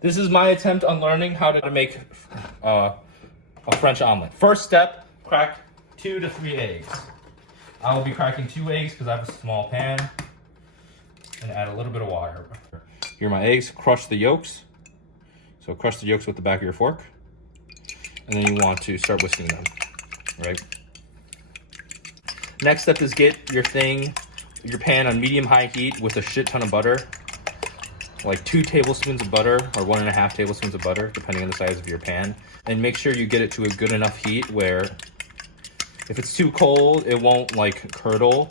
This is my attempt on learning how to make a French omelet. First step, crack 2 to 3 eggs. I will be cracking 2 eggs because I have a small pan, and add a little bit of water. Here are my eggs. Crush the yolks. So crush the yolks with the back of your fork, and then you want to start whisking them, right? Next step is get your pan on medium-high heat with a shit ton of butter, like 2 tablespoons of butter or 1.5 tablespoons of butter, depending on the size of your pan. And make sure you get it to a good enough heat where if it's too cold, it won't like curdle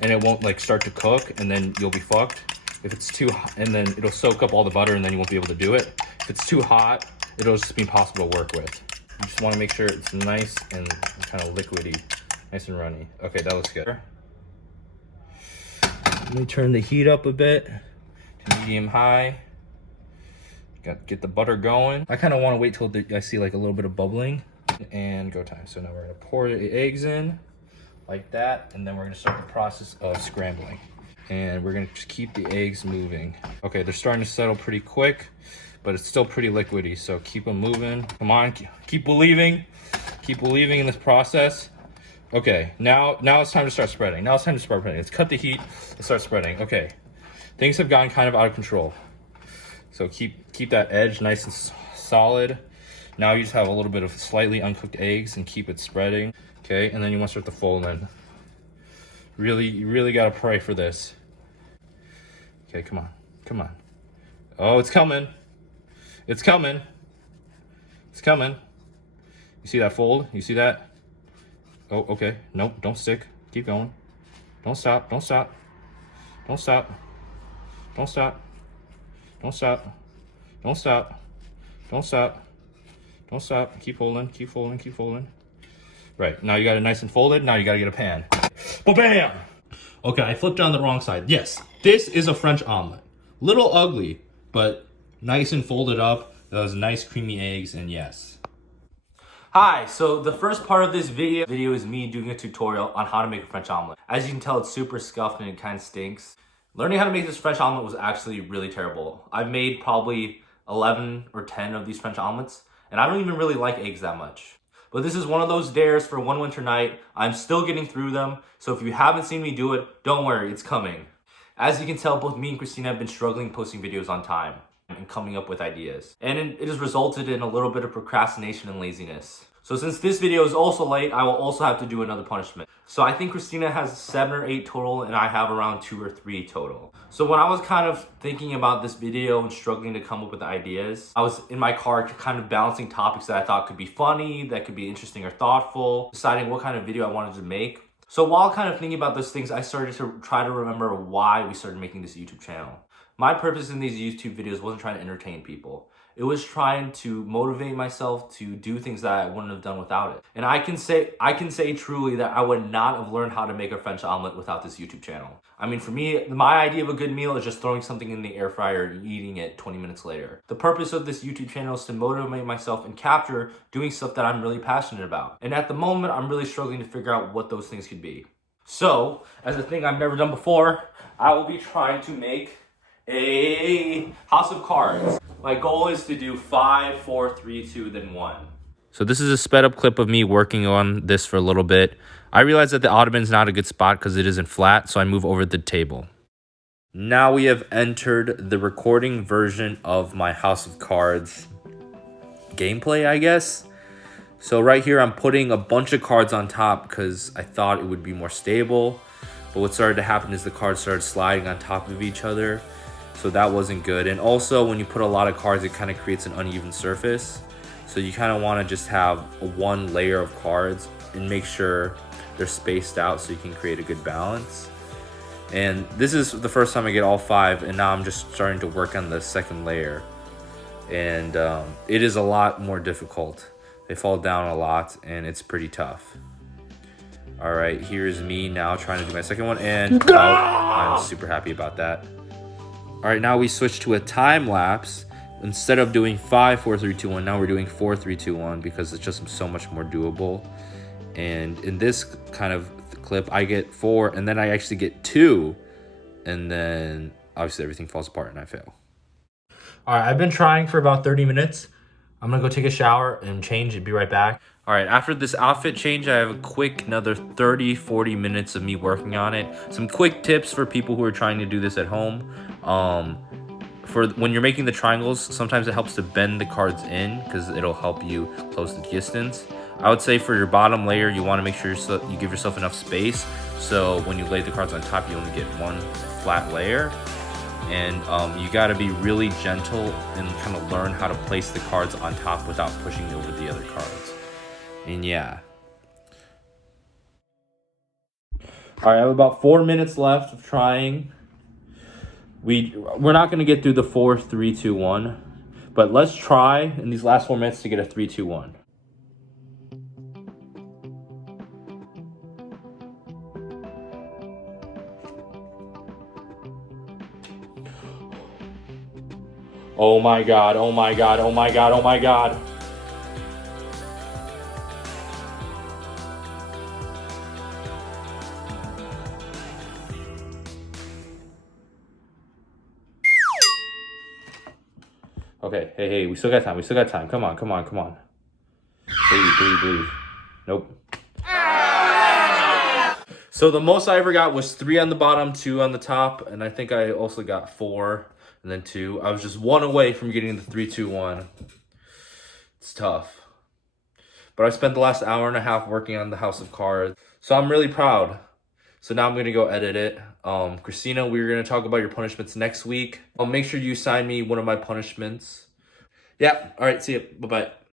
and it won't like start to cook, and then you'll be fucked. If it's too hot, and then it'll soak up all the butter and then you won't be able to do it. If it's too hot, it'll just be impossible to work with. You just want to make sure it's nice and kind of liquidy, nice and runny. Okay, that looks good. Let me turn the heat up a bit to medium-high. Get the butter going. I kind of want to wait till I see like a little bit of bubbling, and go time. So now we're gonna pour the eggs in like that, and then we're gonna start the process of scrambling. And we're gonna just keep the eggs moving. Okay, they're starting to settle pretty quick, but it's still pretty liquidy, so keep them moving. Come on, keep believing in this process. Okay, now it's time to start spreading. Let's cut the heat and start spreading. Okay, things have gotten kind of out of control. So keep that edge nice and solid. Now you just have a little bit of slightly uncooked eggs and keep it spreading. Okay, and then you want to start to fold in. You really gotta pray for this. Okay, come on. Oh, it's coming. You see that fold? You see that? Oh, okay. Nope, don't stick. Keep going. Don't stop. Keep holding. Right, now you got it nice and folded. Now you gotta get a pan. Ba-bam! Okay, I flipped on the wrong side. Yes, this is a French omelet. Little ugly, but nice and folded up. Those nice creamy eggs, and yes. Hi, so the first part of this video is me doing a tutorial on how to make a French omelet. As you can tell, it's super scuffed and it kind of stinks. Learning how to make this French omelet was actually really terrible. I've made probably 11 or 10 of these French omelets, and I don't even really like eggs that much. But this is one of those dares for one winter night. I'm still getting through them, so if you haven't seen me do it, don't worry, it's coming. As you can tell, both me and Christina have been struggling posting videos on time and coming up with ideas. And it has resulted in a little bit of procrastination and laziness. So since this video is also late, I will also have to do another punishment. So I think Christina has 7 or 8 total, and I have around 2 or 3 total. So when I was kind of thinking about this video and struggling to come up with ideas, I was in my car kind of balancing topics that I thought could be funny, that could be interesting or thoughtful, deciding what kind of video I wanted to make. So while kind of thinking about those things, I started to try to remember why we started making this YouTube channel. My purpose in these YouTube videos wasn't trying to entertain people. It was trying to motivate myself to do things that I wouldn't have done without it. And I can say truly that I would not have learned how to make a French omelet without this YouTube channel. I mean, for me, my idea of a good meal is just throwing something in the air fryer and eating it 20 minutes later. The purpose of this YouTube channel is to motivate myself and capture doing stuff that I'm really passionate about. And at the moment, I'm really struggling to figure out what those things could be. So, as a thing I've never done before, I will be trying to make a house of cards. My goal is to do 5, 4, 3, 2, then 1. So this is a sped up clip of me working on this for a little bit. I realized that the ottoman's not a good spot because it isn't flat, so I move over the table. Now we have entered the recording version of my House of Cards gameplay, I guess. So right here, I'm putting a bunch of cards on top because I thought it would be more stable. But what started to happen is the cards started sliding on top of each other. So that wasn't good. And also when you put a lot of cards, it kind of creates an uneven surface. So you kind of want to just have one layer of cards and make sure they're spaced out so you can create a good balance. And this is the first time I get all 5, and now I'm just starting to work on the second layer. And it is a lot more difficult. They fall down a lot and it's pretty tough. All right, here's me now trying to do my second one, and oh, I'm super happy about that. All right, now we switch to a time lapse. Instead of doing 5, 4, 3, 2, 1, now we're doing 4, 3, 2, 1 because it's just so much more doable. And in this kind of clip, I get 4, and then I actually get 2, and then obviously everything falls apart and I fail. All right, I've been trying for about 30 minutes. I'm gonna go take a shower and change and be right back. All right, after this outfit change, I have a quick another 30, 40 minutes of me working on it. Some quick tips for people who are trying to do this at home. For when you're making the triangles, sometimes it helps to bend the cards in because it'll help you close the distance. I would say for your bottom layer, you want to make sure you give yourself enough space so when you lay the cards on top, you only get one flat layer. And you got to be really gentle and kind of learn how to place the cards on top without pushing over the other cards. And yeah. All right, I have about 4 minutes left of trying. We're not going to get through the 4, 3, 2, 1, but let's try in these last 4 minutes to get a 3, 2, 1. Oh my god, oh my god, oh my god, oh my god. Okay, hey, we still got time, come on. Breathe. Nope. So the most I ever got was 3 on the bottom, 2 on the top, and I think I also got 4 and then 2. I was just 1 away from getting the 3, 2, 1. It's tough. But I spent the last hour and a half working on the house of cards, so I'm really proud. So now I'm gonna go edit it. Christina, we're gonna talk about your punishments next week. Make sure you sign me one of my punishments. Yeah, all right, see you, bye-bye.